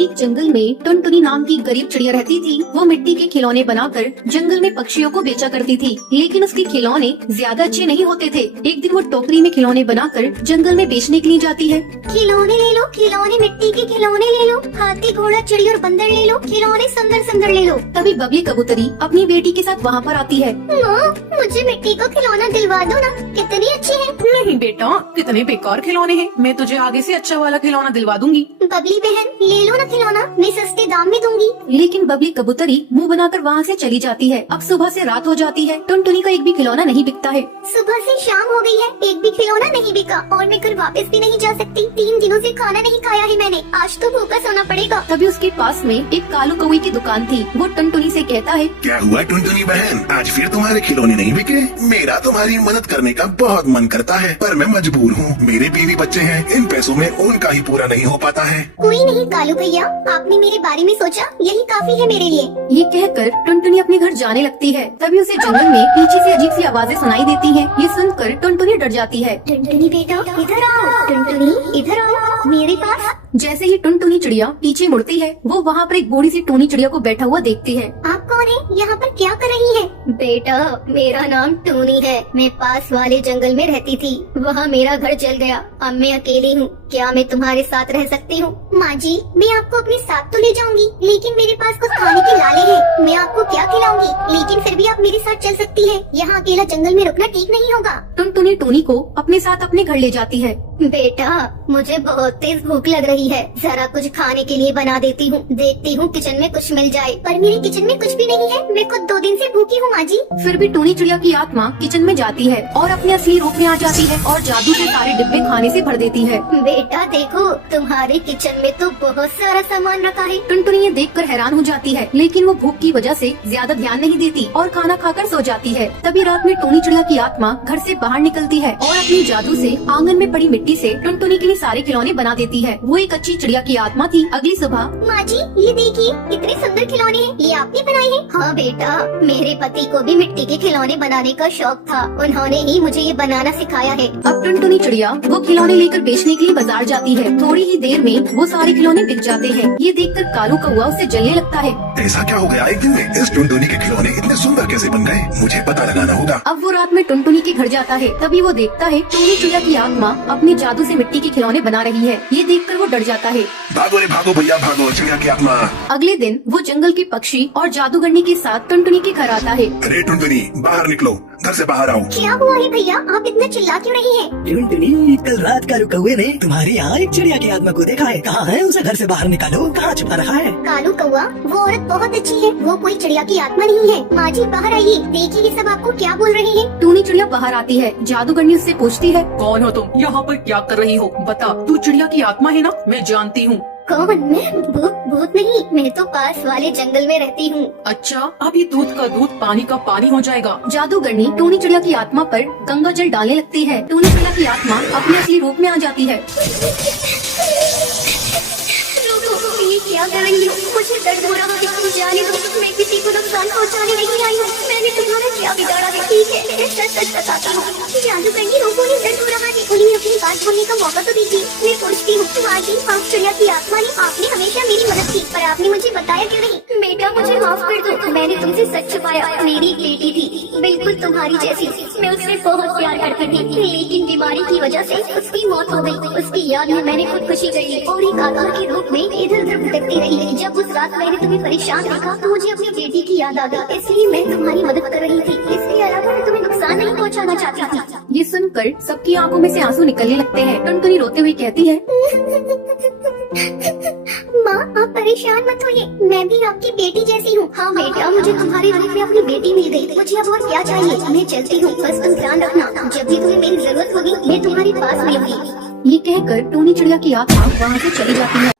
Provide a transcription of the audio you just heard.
एक जंगल में टुनटुनी नाम की गरीब चिड़िया रहती थी। वो मिट्टी के खिलौने बनाकर जंगल में पक्षियों को बेचा करती थी, लेकिन उसके खिलौने ज्यादा अच्छे नहीं होते थे। एक दिन वो टोकरी में खिलौने बनाकर जंगल में बेचने के लिए जाती है। खिलौने ले लो, खिलौने मिट्टी के खिलौने ले लो, हाथी घोड़ा चिड़ी और बंदर ले लो, खिलौने सुंदर सुंदर ले लो। तभी बबली कबूतरी अपनी बेटी के साथ वहाँ पर आती है। माँ, मुझे मिट्टी का खिलौना दिलवा दो ना, कितनी अच्छी है। नहीं बेटा, कितने बेकार खिलौने हैं। मैं तुझे आगे से अच्छा वाला खिलौना दिलवा दूंगी। बबली बहन, ले लो ना खिलौना, मैं सस्ते दाम में दूंगी। लेकिन बबली कबूतरी मुंह बनाकर वहाँ से चली जाती है। अब सुबह से रात हो जाती है, टुनटुनी का एक भी खिलौना नहीं बिकता है। सुबह से शाम हो गई है, एक भी खिलौना नहीं बिका और मैं घर वापस भी नहीं जा सकती। 3 दिनों से खाना नहीं खाया है मैंने, आज तो भूखा सोना पड़ेगा। तभी उसके पास में एक कालू कौवे की दुकान थी। वो टुनटुनी से कहता है, क्या हुआ टुनटुनी बहन, आज फिर तुम्हारे खिलौने नहीं बिके? मेरा तुम्हारी मदद करने का बहुत मन करता है, पर मैं मजबूर हूँ। मेरे बीवी बच्चे हैं, इन पैसों में उनका ही पूरा नहीं हो पाता है। कोई नहीं कालू भैया, आपने मेरे बारे में सोचा, यही काफी है मेरे लिए। ये कहकर टुनटुनी अपने घर जाने लगती है। तभी उसे जंगल में पीछे से अजीब सी आवाजें सुनाई देती हैं। ये सुनकर टुनटुनी डर जाती है। टुनटुनी बेटा इधर आओ, टुनटुनी इधर आओ मेरे पास। जैसे ही टुनटुनी चिड़िया पीछे मुड़ती है, वो वहाँ पर एक बूढ़ी सी टूनी चिड़िया को बैठा हुआ देखती है। आप कौन है, यहाँ पर क्या कर रही है? बेटा, मेरा नाम टूनी है, मैं पास वाले जंगल में रहती थी, वहाँ मेरा घर जल गया, अब मैं अकेली हूँ, क्या मैं तुम्हारे साथ रह सकती हूँ? माँ जी, मैं आपको अपने साथ तो ले जाऊंगी, लेकिन मेरे पास कुछ खाने के लाले हैं, मैं आपको क्या खिलाऊंगी, लेकिन फिर भी आप मेरे साथ चल सकती है, यहाँ अकेला जंगल में रुकना ठीक नहीं होगा। टुनटुनी टूनी को अपने साथ अपने घर ले जाती है। बेटा, मुझे बहुत तेज भूख लग रही है, जरा कुछ खाने के लिए बना देती हूँ, देखती हूँ किचन में कुछ मिल जाए। पर मेरे किचन में कुछ भी नहीं है, मैं खुद 2 दिन से भूखी हूँ माँ जी। फिर भी टूनी चिड़िया की आत्मा किचन में जाती है और अपने असली रूप में आ जाती है और जादू से सारे डिब्बे खाने से भर देती है। बेटा देखो, तुम्हारे किचन में तो बहुत सारा सामान रखा है। टुनटुनी ये देखकर हैरान हो जाती है, लेकिन वो भूख की वजह से ज्यादा ध्यान नहीं देती और खाना खाकर सो जाती है। तभी रात में टूनी चिड़िया की आत्मा घर से बाहर निकलती है और अपनी जादू से आंगन में पड़ी मिट्टी से टुनटुनी के लिए सारे खिलौने बना देती है। वो एक अच्छी चिड़िया की आत्मा थी। अगली सुबह, माँ जी ये देखिए, कितने सुंदर खिलौने हैं, ये आपने बनाए हैं? हाँ बेटा, मेरे पति को भी मिट्टी के खिलौने बनाने का शौक था, उन्होंने ही मुझे ये बनाना सिखाया है। अब टुनटुनी चिड़िया वो खिलौने लेकर बेचने के लिए बाजार जाती है। थोड़ी ही देर में वो सारे खिलौने बिक जाते हैं। ये देखकर कालू कौवा उसे जलने लगता है। ऐसा क्या हो गया एक दिन में? इस टुनटुनी के खिलौने इतने सुंदर कैसे बन गए? मुझे पता लगाना होगा। अब वो रात में टुनटुनी के घर जाता है। तभी वो देखता है टूनी चिड़िया की आत्मा अपनी जादू से मिट्टी के खिलौने बना रही है। ये देखकर वो डर जाता है। भागो रे भागो भैया भागो, चिड़िया की आत्मा। अगले दिन वो जंगल के पक्षी और जादूगरनी के साथ टुनटुनी के घर आता है। अरे टुनटुनी, बाहर निकलो, घर से बाहर आओ। क्या हुआ है भैया, आप इतना चिल्ला क्यों रही हैं? टुनटुनी, कल रात कालू कौवे ने तुम्हारे यहाँ एक चिड़िया की आत्मा को देखा है, कहाँ है? उसे घर से बाहर निकालो, कहाँ छुपा रखा है? कालू कौवा, वो औरत बहुत अच्छी है, वो कोई चिड़िया की आत्मा नहीं है। माँ जी बाहर आइए, देखिए ये सब आपको क्या बोल रहे हैं। टूनी चिड़िया बाहर आती है। जादूगरनी उससे पूछती है, कौन हो तुम? यहाँ पर क्या कर रही हो? बता, तू चिड़िया की आत्मा है ना? मैं जानती हूँ। कौन? मैं भूत नहीं, मैं तो पास वाले जंगल में रहती हूँ। अच्छा, अभी दूध का दूध पानी का पानी हो जाएगा। जादूगरनी टूनी चिड़िया की आत्मा पर गंगा जल डालने लगती है। टूनी चिड़िया की आत्मा अपने असली रूप में आ जाती है। ये क्या कर रही हो? मुझे दर्द हो रहा है, जाने दो, मैं किसी को नुकसान पहुंचाने नहीं आई हूँ। मैंने तुम्हारा क्या बिगाड़ा है? ठीक है, मैं सच बताता हूँ। जादूगरनी रोको, उन्हें दर्द हो रहा है, उन्हें अपनी बात बोलने का मौका तो दीजिए। मैं पूछती हूँ, माँ जी, आप चिड़िया की आत्मा ने, आपने हमेशा मेरी मदद की, पर आपने मुझे बताया क्यों नहीं? बेटा मुझे माफ कर दो, मैंने तुमसे सच छुपाया। मेरी एक बेटी थी, बिल्कुल तुम्हारी जैसी, मैं उससे बहुत प्यार करती थी, लेकिन बीमारी की वजह से उसकी मौत हो गई। उसकी याद में मैंने खुदकुशी कर ली और एक आत्मा के रूप में इधर उधर भटकती रही। जब उस रात मैंने तुम्हें परेशान देखा तो मुझे अपनी बेटी की याद आ गई, इसलिए मैं तुम्हारी मदद कर रही थी। इसके अलावा मैं तुम्हें नुकसान नहीं पहुंचाना चाहती थी। ये सुनकर सबकी आंखों में से आंसू निकलने लगते हैं। टुनटुनी रोते हुए कहती है, माँ आप परेशान मत होइए, मैं भी आपकी बेटी जैसी हूँ। हाँ बेटा, मुझे तुम्हारे रूप में अपनी बेटी मिल गई, मुझे अब और क्या चाहिए? मैं चलती हूँ, बस तुम ध्यान रखना, जब भी तुम्हें मेरी जरूरत होगी मैं तुम्हारे पास मिलूंगी। ये कहकर टूनी चिड़िया की आत्मा वहाँ से चली जाती है।